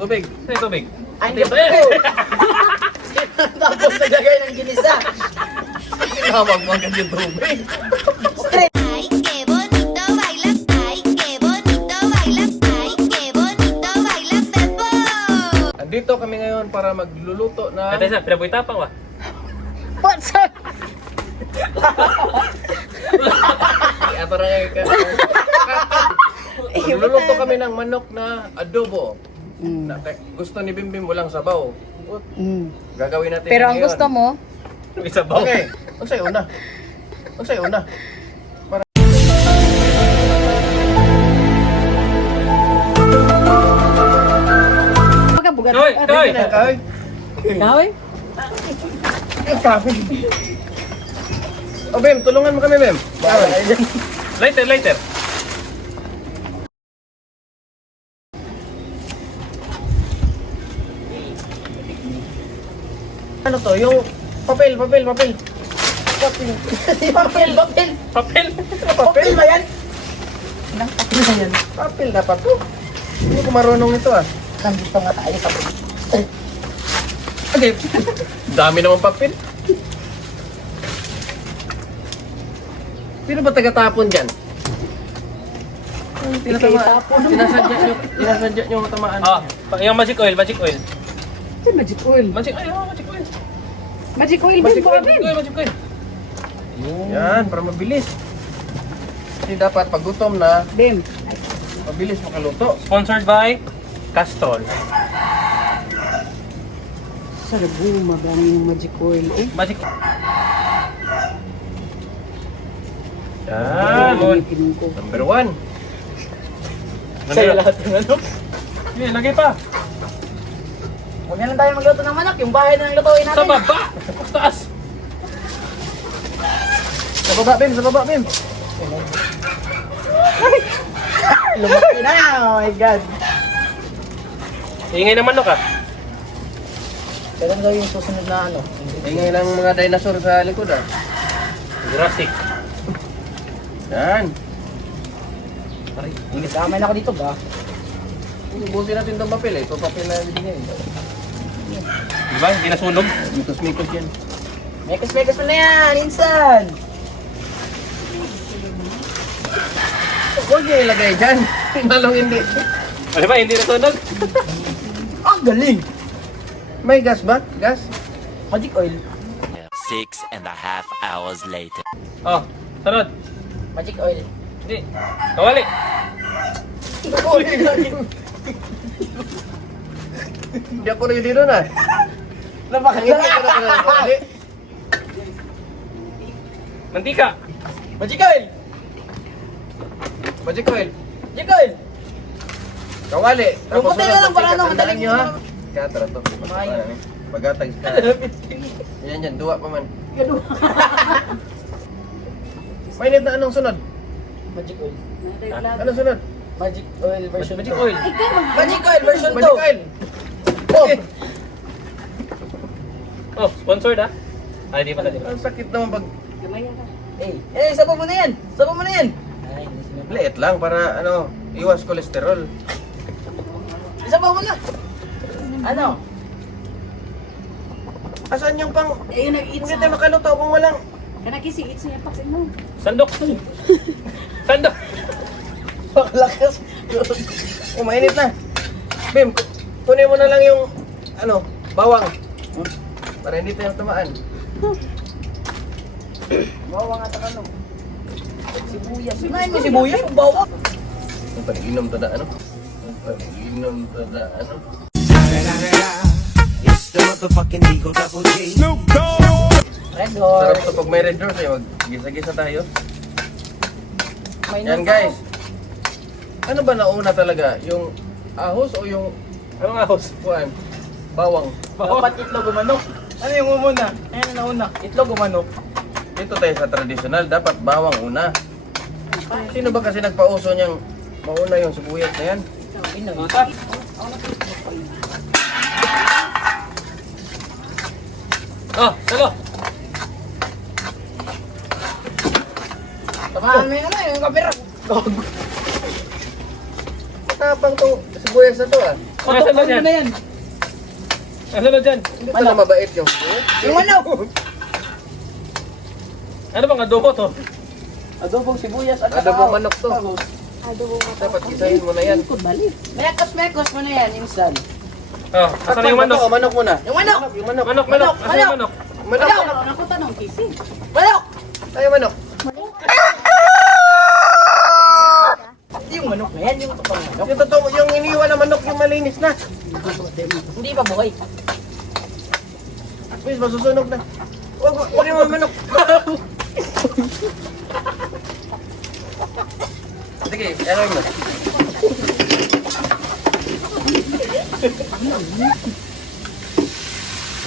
Tubig. Sa'yo tubig. Ay, hindi po. Tapos naglagay ng ginisa. Tinawag mo agad yung tubig. Straight. Ay, qué bonito baila. Ay, qué bonito baila. Ay, qué bonito baila Pepo. Andito kami ngayon para magluluto na... Ate sa, pinabuhay tapang ba? What's up? Parang magluluto kami ng manok na adobo. Gusto ni Bimbim walang sabaw. Gagawin natin Pero yan ang ngayon. gusto mo, May sabaw. Okay. Ang sa'yo una. Ang sa'yo una. pagkabugat. Toy! Toy! Kahoy. Kahoy? Kahoy. O Bim, tulungan mo kami Bim. Lighter, lighter. Ano to? Yung papel. Papel. Papel. Papel ba yan? Papel dapat to. Hindi ko marunong ito ah. Nandito nga tayo sa Okay. Dami naman papel. Sino ba taga-tapon dyan? Tinasadya nyo tamaan. Ah, yung magic oil, magic oil. Ito magic oil. Magic oil, magic oil. Magic oil, Magic Bim, oil, Bim. magic oil, magic oil. Yan, para mabilis. Kasi dapat pag gutom na, Bim. mabilis makaluto. Sponsored by Castrol. Sa labu, magani yung magic oil. Eh, Magic Yan. inom ko. Number 1. Sa'yo lahat ng ano. Sige, lagay pa. Huwag na lang tayo magluto ng manok. Yung bahay na lang lutuin Sa natin. baba. Sa taas. Sa baba, Bim, sa baba, Bim. Lumaki na. Oh my God. Ingay ng manok ah. Kailan daw yung susunod na ano? Ingay ng mga dinosaur sa likod ah. Jurassic. Yan. Damay na ako dito ba? Ubusin natin itong papel eh. Ito papel na binigay. Diba? Hindi nasunog. Mikos-mikos yan. Mekas mo na yan, insan. Huwag niyo ilagay dyan. Lalong hindi. O diba? Hindi nasunog. Ang galing. May gas ba? Gas? Magic oil. 6.5 hours later. Oh, sunod. Magic oil. Hindi. Kawali. Hindi ako ready doon ah. Hindi ko na kawali. Mantika. Magic oil. Magic oil. Magic oil. Kawali. Yung puti na lang para ano, madaling nyo ha. Katra to. Maayo. Pagatag ka. Yan yan, duwa pa man. Mainit na anong sunod? Magic oil. Anong sunod? Magic oil version 2. Magic oil. Magic oil version 2. Magic oil. Oh. Oh, sponsored ah. Ay, di pala, di pala. Ang sakit naman pag Sabaw mo na yan. Sabaw mo na yan. Ay, hindi sinabi. liit lang para ano, iwas kolesterol. Sabaw mo na. Ano? Asan yung pang Ayun, nag-eat hindi tayo makaluto kung walang Kanakisi, eat siya paksin mo. Sandok. Sandok. Paklakas. oh, mainit na. Bim, kunin mo na lang yung ano, bawang. Para hindi tayo tamaan. Bawang at ano? Sibuyas. Sinayin mo sibuyas? Bawang. Ang pag-inom tada ano? Ang pag-inom tada ano? It's the motherfucking Eagle Double G. Red Sarap horse. to pag may red doors eh. Mag-gisa-gisa tayo. May Yan guys. Ano ba nauna talaga? Yung ahos o yung Anong ahos? kuan? Bawang. Dapat itlog o manok. Ano yung umuna? Ano na una? Itlog o manok? Dito tayo sa traditional, dapat bawang una. Sino ba kasi nagpauso niyang mauna yung sibuyas na yan? Tutak. Oh, salo. Tamaan mo yung ano, yung kamera. Tapang tong sibuyas na to ah. Nasaan na Ano dyan? na yan? Nasaan na dyan? Hindi pala mabait yung Yung manok! Ano bang adobo to? Adobong sibuyas at saka... adobong manok to. Adobo mo. Dapat isahin mo na yan. Ikot balik. Mekos mo na yan, insan. Oh, asan na yung manok? Manok muna. Yung manok! Yung manok. Manok, manok. Asan yung manok? Manok. Ano ako tanong, Kisi? Manok! Ay, manok. Hindi yung manok na yan, yung totoong manok. Yung totoo, yung iniwan na manok, yung malinis na. Hindi pa buhay. Miss, masusunog na. Huwag mo manok. Sige, ano mo?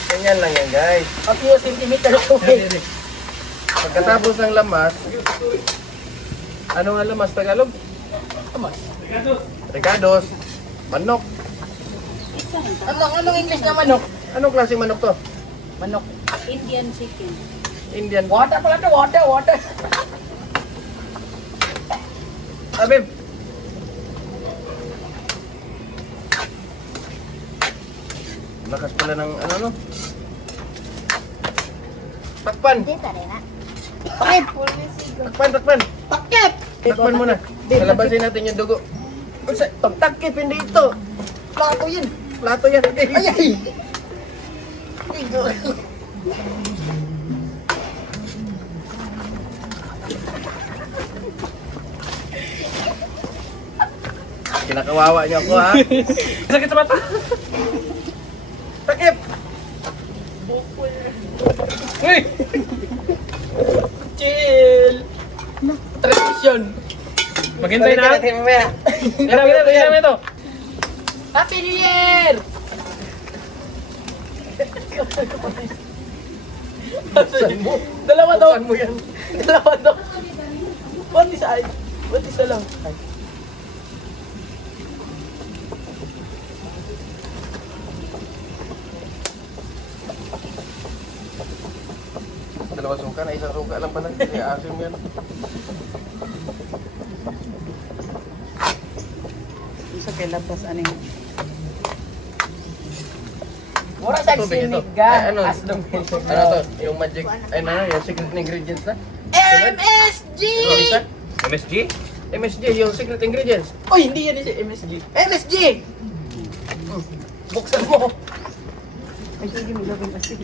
Ganyan lang yan, guys. A few centimeters away. Pagkatapos ng lamas, ano nga lamas Tagalog? Lamas. Ricados, manok. Anong English na manok? Anong klaseng manok to? Manok. Indian chicken. Indian. Water pala to, water. Abib. Lakas pala ng ano no? Takpan. Dito rin na. Takip! Takpan. Takip! Takpan muna. Lalabasin natin yung dugo. Pagtakip, hindi ito. Plato yan. Plato yan. Ay, ay! Kinakawawa niyo ako ha. Sakit sa mata. Takip. Uy! Chill! Tradition! Maghintay na. natin mamaya. Ginamit ito. Happy New Year! Buksan mo. Dalawa daw. Buksan mo yan. Dalawa daw. One isa ay. One isa lang. Ay. Dalawa suka na isang suka lang pala. Kaya asim yan. Isa kay labas aning Mura sa Tubig ito. siniga. Ay, ano? As the mention. Ano to? Yung magic. Ay na, yung secret ingredients na. MSG! Ano, isa? MSG? MSG, yung secret ingredients. Uy, hindi yan yung MSG. MSG! Buksan mo. ay sige mi labing kasi.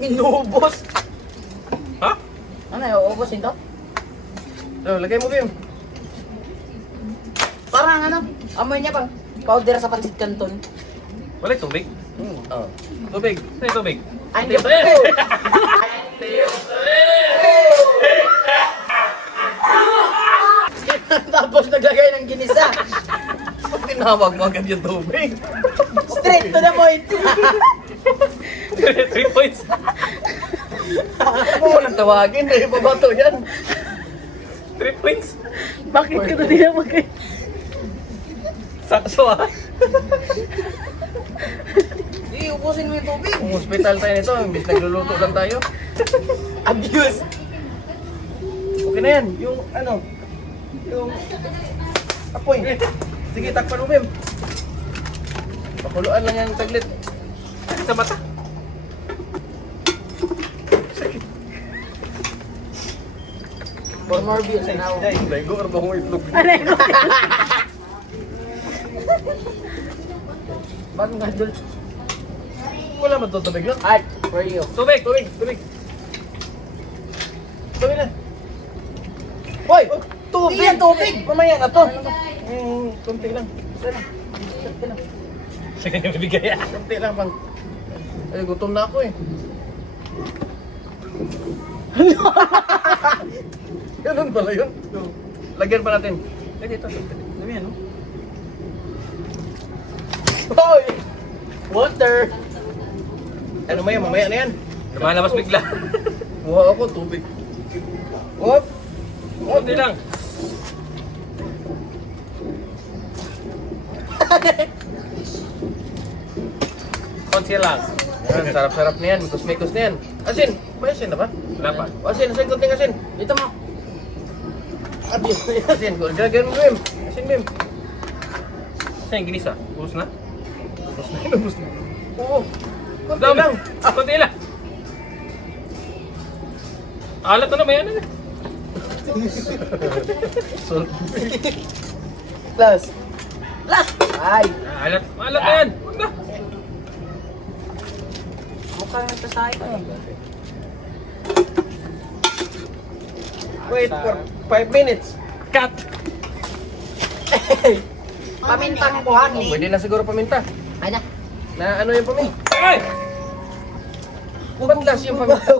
Inubos. Ha? Ano yung ubusin to? So, lagay mo, Bim. Parang ano, amoy niya pang powder sa pansit canton. Wala yung tubig. Oh. Tubig. Ano yung tubig? Ay, Ito hindi. yun. Tapos naglagay ng ginisa. Ba't tinawag mo agad yung tubig? Straight to the point. 3 points. Ako mo nang tawagin. Dahil babato yan. 3 points. Bakit ka na tinawag kay? Sakso ah. Hindi, ubusin mo yung tubig. Kung hospital tayo nito, imbis nagluluto lang tayo. Abuse. Okay na yan. Yung ano, yung apoy. Sige, takpan mo, Bim. Pakuluan lang yan saglit. Sakit sa mata. For more views and now. Ay, lego, or bang itlog? Ano ko? Ba't nga dul? Wala man to tubig lang. Art, for you. Tubig. Tubig. Tubig na. Hoy! Tubig! Hindi yan tubig. Mamaya na to. Kunti lang. Sige yung bibigay ah. Kunti lang pang. Ay, gutom na ako eh. Ganun pala yun. Lagyan pa natin. Eh, dito. Dami yan, no? Hoy! Water! Ano mo yan? Mamaya na yan. Lumalabas bigla. Kuha ako tubig. Hop! Kunti lang. Konti lang. Yan, sarap-sarap na yan. Mikus-mikus na yan. Asin! May asin na ba? Wala pa. Asin, kunting asin. Ito mo. Asin ko. Gagawin mo, Bim. Asin, Bim. Saan yung ginisa? Ubus na? Ubus na. Oo. Kunti Dami. lang. Kunti lang. Alat na naman yan. Salt. Last. Last. Ay. Alat na yan. Huwag na. Mukha na nagsasahin ko. Wait for 5 minutes. Cut. Pamintang buhangin. Pwede na siguro paminta. Ano? Na ano yung paminta? Ay! Bandas yung paminta.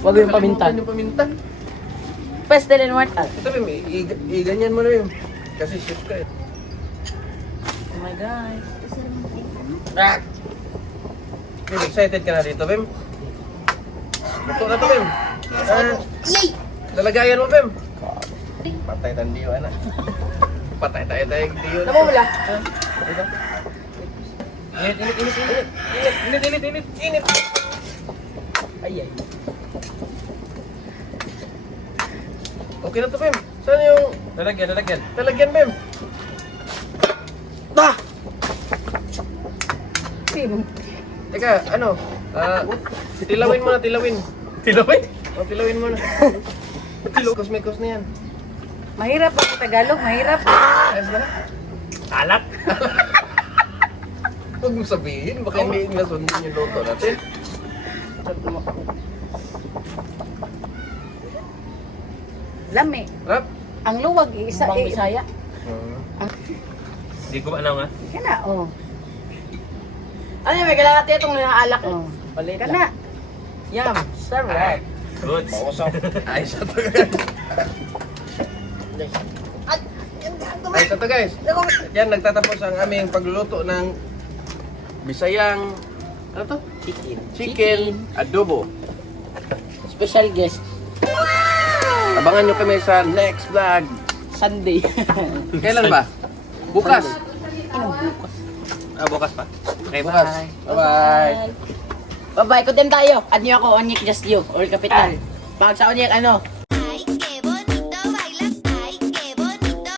Wag yung paminta. Yung paminta. Pestle and what? Oh Ito, Bim. I-ganyan mo na yun. Kasi chef ka eh. my God. Ah! Bim, excited ka na dito, Bim? Luto na to, Bim. Yay! Lalagayan mo, Bim. Patay tayo diyo, anak. Patay tayo diyo. Namumula. Dito. Init. Init. Ay, ay. Okay na to, Bim. Saan yung Lalagyan. lalagyan, Bim? Ah! Teka, ano? Tilawin mo na, tilawin. Tilawin? O, tilawin mo na. Kusmikos na yan. Mahirap ang Tagalog, mahirap. Ayos ba na? Alat. Huwag mo sabihin, baka hindi nila sundin yung luto natin. Lami. Rap? Ang luwag, isa Bang eh. Bisaya. Hindi ko ano nga. Kana, oh. Ano yung may kalahati itong alak? Oh. Palit Kana. Yum. Sarap. Good. Mausap. Ayos na to, guys. Ayos na to, guys. Yan, nagtatapos ang aming pagluluto ng Bisayang, ano to? Chicken adobo. Special guest. Abangan nyo kami sa next vlog. Sunday. Kailan ba? Bukas. Bukas pa. Okay, Bukas. Bye-bye. Bye-bye. Kundem tayo. Add nyo ako, Onyek Just You. Or Kapitan. Pag sa Onyek, ano?